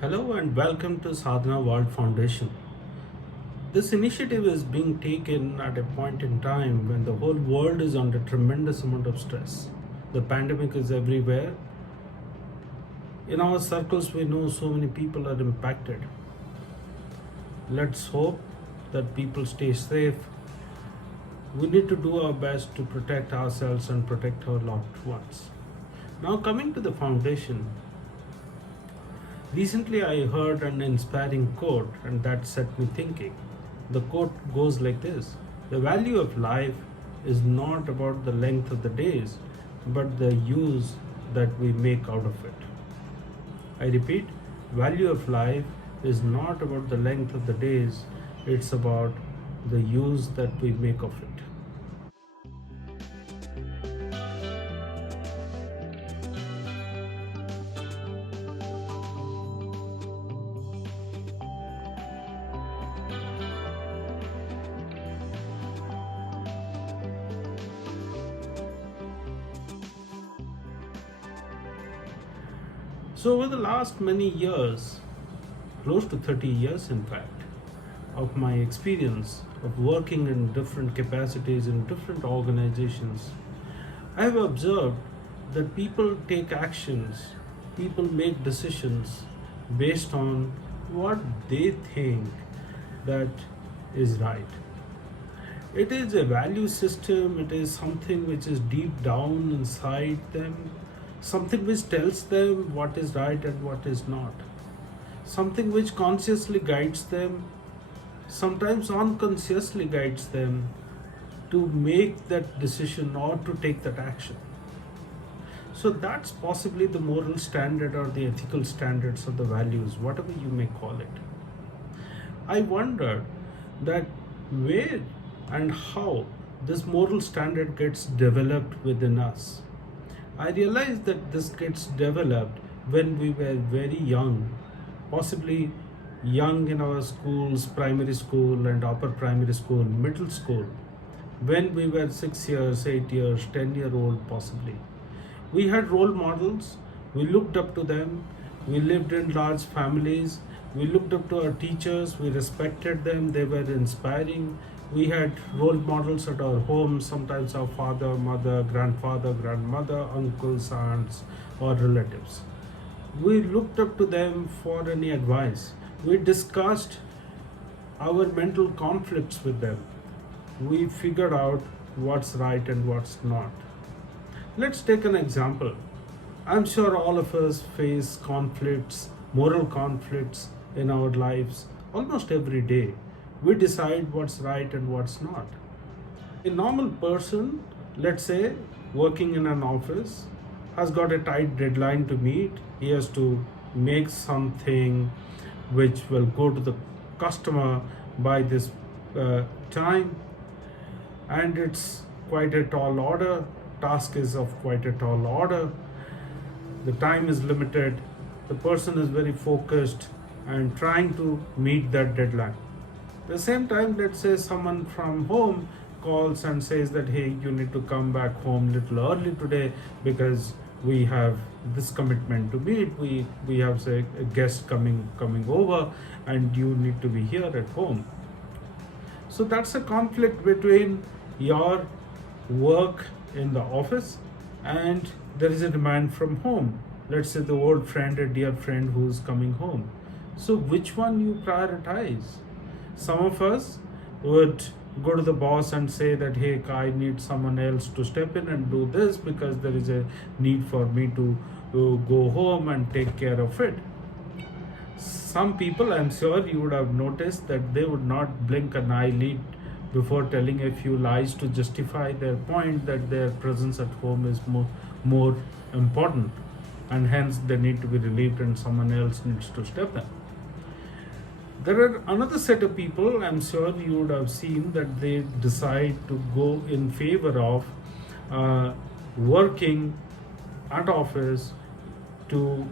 Hello and welcome to Sadhana World Foundation. This initiative is being taken at a point in time when the whole world is under tremendous amount of stress. The pandemic is everywhere. In our circles, we know so many people are impacted. Let's hope that people stay safe. We need to do our best to protect ourselves and protect our loved ones. Now, coming to the foundation, recently, I heard an inspiring quote, and that set me thinking. The quote goes like this: the value of life is not about the length of the days, but the use that we make out of it. I repeat, value of life is not about the length of the days, it's about the use that we make of it. So, over the last many years, close to 30 years in fact, of my experience of working in different capacities in different organizations, I have observed that people take actions, people make decisions based on what they think that is right. It is a value system, it is something which is deep down inside them, something which tells them what is right and what is not, something which consciously guides them, sometimes unconsciously guides them to make that decision or to take that action. So that's possibly the moral standard or the ethical standards or the values, whatever you may call it. I wonder that where and how this moral standard gets developed within us. I realized that this gets developed when we were very young, possibly young in our schools, primary school and upper primary school, middle school, when we were 6 years, 8 years, 10-year-old possibly. We had role models, we looked up to them, we lived in large families, we looked up to our teachers, we respected them, they were inspiring. We had role models at our home, sometimes our father, mother, grandfather, grandmother, uncles, aunts, or relatives. We looked up to them for any advice. We discussed our mental conflicts with them. We figured out what's right and what's not. Let's take an example. I'm sure all of us face conflicts, moral conflicts in our lives almost every day. We decide what's right and what's not. A normal person, let's say, working in an office, has got a tight deadline to meet. He has to make something which will go to the customer by this time, and it's quite a tall order. Task is of quite a tall order. The time is limited. The person is very focused and trying to meet that deadline. At the same time, let's say someone from home calls and says that, hey, you need to come back home little early today because we have this commitment to meet. We have, say, a guest coming over and you need to be here at home. So that's a conflict between your work in the office and there is a demand from home. Let's say the old friend, a dear friend who's coming home. So which one you prioritize? Some of us would go to the boss and say that, hey, I need someone else to step in and do this because there is a need for me to go home and take care of it. Some people, I'm sure you would have noticed that they would not blink an eyelid before telling a few lies to justify their point that their presence at home is more important and hence they need to be relieved and someone else needs to step in. There are another set of people, I'm sure you would have seen, that they decide to go in favor of working at office to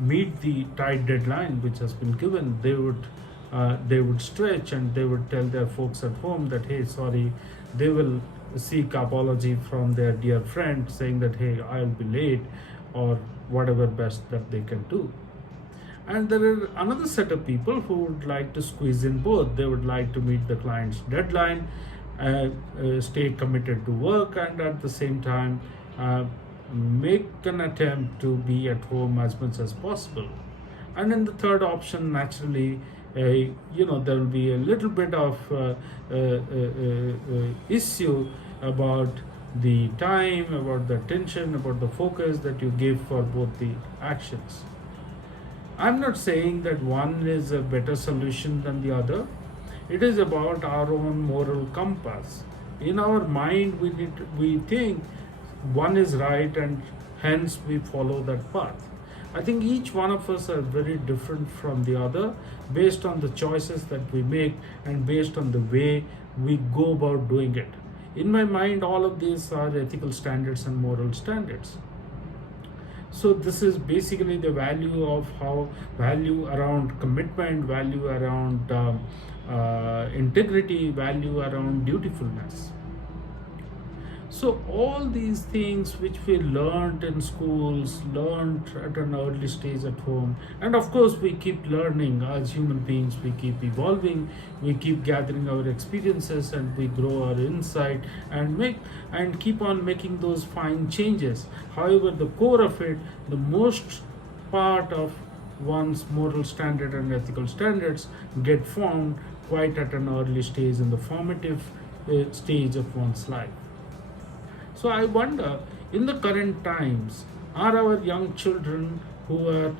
meet the tight deadline which has been given. They would stretch and they would tell their folks at home that, hey, sorry. They will seek apology from their dear friend saying that, hey, I'll be late, or whatever best that they can do. And there are another set of people who would like to squeeze in both. They would like to meet the client's deadline, stay committed to work, and at the same time make an attempt to be at home as much as possible. And in the third option, naturally, there will be a little bit of issue about the time, about the attention, about the focus that you give for both the actions. I'm not saying that one is a better solution than the other. It is about our own moral compass. In our mind, we think one is right, and hence we follow that path. I think each one of us are very different from the other based on the choices that we make and based on the way we go about doing it. In my mind, all of these are ethical standards and moral standards. So this is basically the value around commitment, value around integrity, value around dutifulness. So all these things which we learned in schools, learned at an early stage at home, and of course we keep learning as human beings, we keep evolving, we keep gathering our experiences, and we grow our insight and keep on making those fine changes. However, the core of it, the most part of one's moral standard and ethical standards get formed quite at an early stage in the formative stage of one's life. So I wonder, in the current times, are our young children who are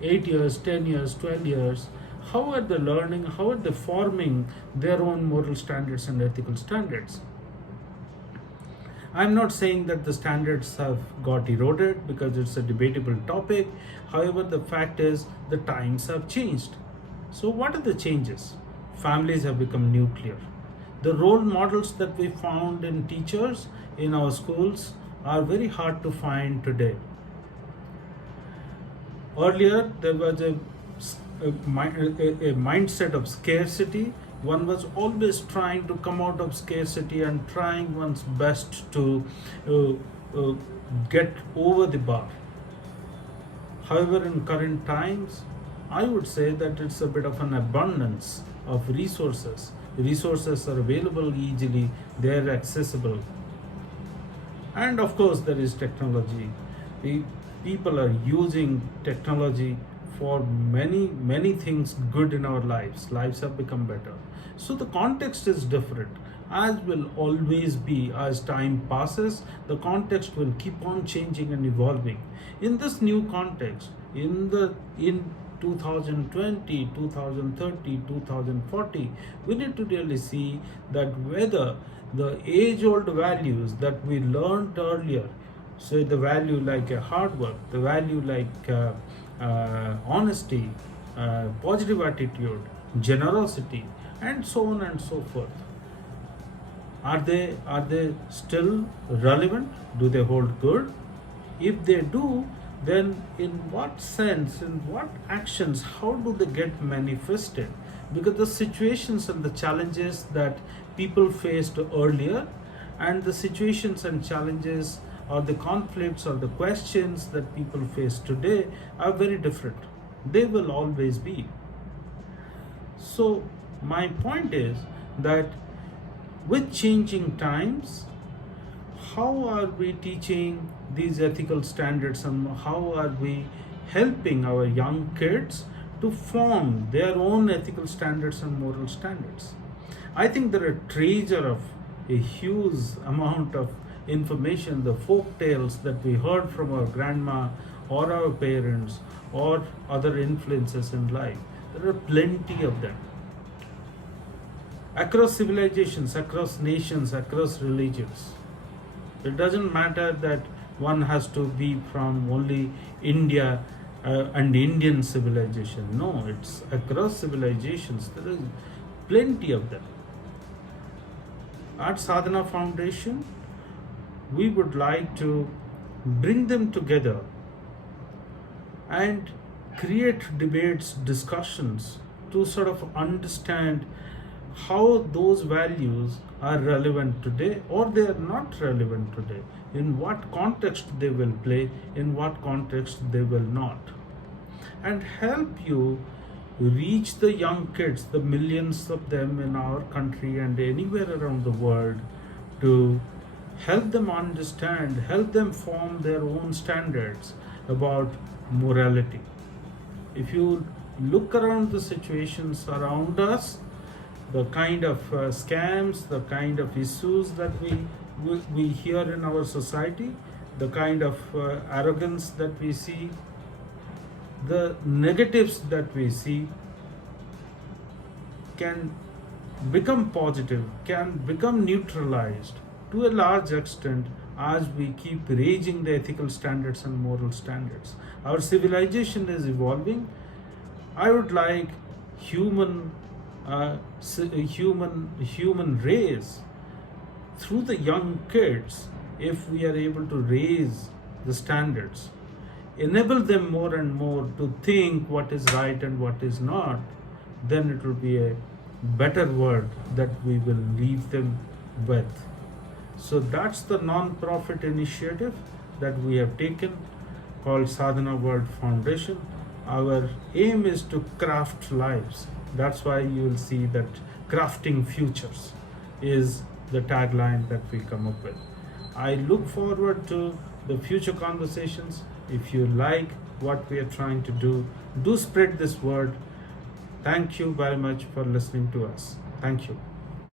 8 years, 10 years, 12 years, how are they learning, how are they forming their own moral standards and ethical standards? I'm not saying that the standards have got eroded, because it's a debatable topic. However, the fact is the times have changed. So what are the changes? Families have become nuclear. The role models that we found in teachers in our schools are very hard to find today. Earlier, there was a mindset of scarcity. One was always trying to come out of scarcity and trying one's best to get over the bar. However, in current times, I would say that it's a bit of an abundance of resources. Resources are available easily, they are accessible. And of course, there is technology. The people are using technology for many things good in our lives. Lives have become better. So the context is different, as will always be. As time passes, the context will keep on changing and evolving. In this new context, in 2020, 2030, 2040, we need to really see that whether the age-old values that we learned earlier, say the value like hard work, the value like honesty, positive attitude, generosity, and so on and so forth, are they still relevant? Do they hold good? If they do, then in what sense, in what actions, how do they get manifested? Because the situations and the challenges that people faced earlier, and the situations and challenges or the conflicts or the questions that people face today are very different. They will always be. So my point is that with changing times, how are we teaching these ethical standards, and how are we helping our young kids to form their own ethical standards and moral standards? I think there are treasure of a huge amount of information, the folk tales that we heard from our grandma or our parents or other influences in life. There are plenty of them. Across civilizations, across nations, across religions. It doesn't matter that one has to be from only India and Indian civilization. No, it's across civilizations. There is plenty of them. At Sadhana Foundation, we would like to bring them together and create debates, discussions to sort of understand how those values are relevant today or they are not relevant today, in what context they will play, in what context they will not. and help you reach the young kids, the millions of them in our country and anywhere around the world, to help them understand, help them form their own standards about morality. If you look around the situations around us, the kind of scams, the kind of issues that we hear in our society, the kind of arrogance that we see, the negatives that we see can become positive, can become neutralized to a large extent as we keep raising the ethical standards and moral standards. Our civilization is evolving. I would like human race through the young kids, if we are able to raise the standards, enable them more and more to think what is right and what is not, then it will be a better world that we will leave them with. So that's the non-profit initiative that we have taken, called Sadhana World Foundation. Our aim is to craft lives. That's why you will see that crafting futures is the tagline that we come up with. I look forward to the future conversations. If you like what we are trying to do spread this word. Thank you very much for listening to us. Thank you.